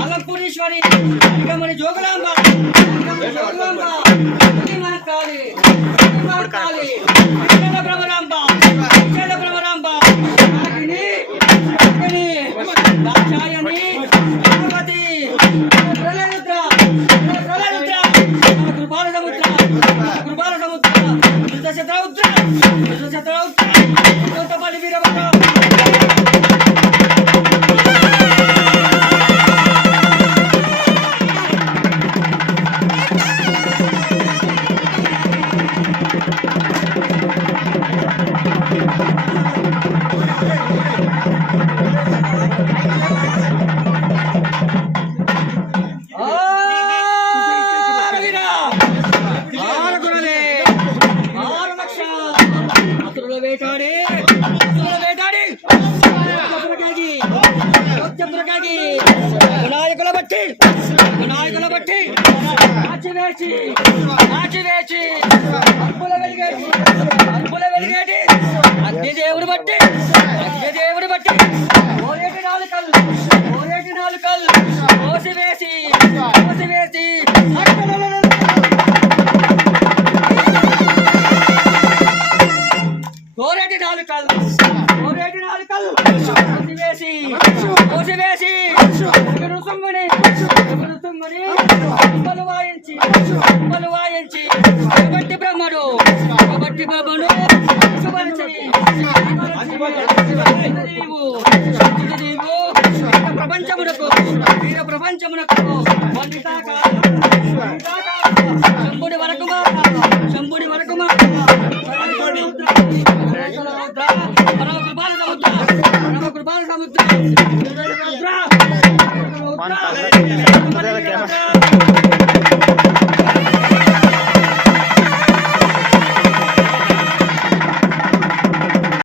ఆలంపూరీశ్వరి మన జోగులాంబ భ్రమరాంబ భ్రమరాంబ పార్వతి ప్రళయరుద్ర కృపాల సముద్ర శతరౌద్ర వీరభద్ర వినాయకుల బట్టి ఆచివేచి అప్పుల వెలిగేటి అగ్ని దేవుడు బట్టి ఓరేటి నాలుకల్ కోసివేసి కోరేటి నాలుకల్ కోసివేసి రుసుమ్మని వాయించి కాబట్టి బ్రహ్మడు ప్రపంచమునకు శంభుడి వరకు కృపాల సముద్ర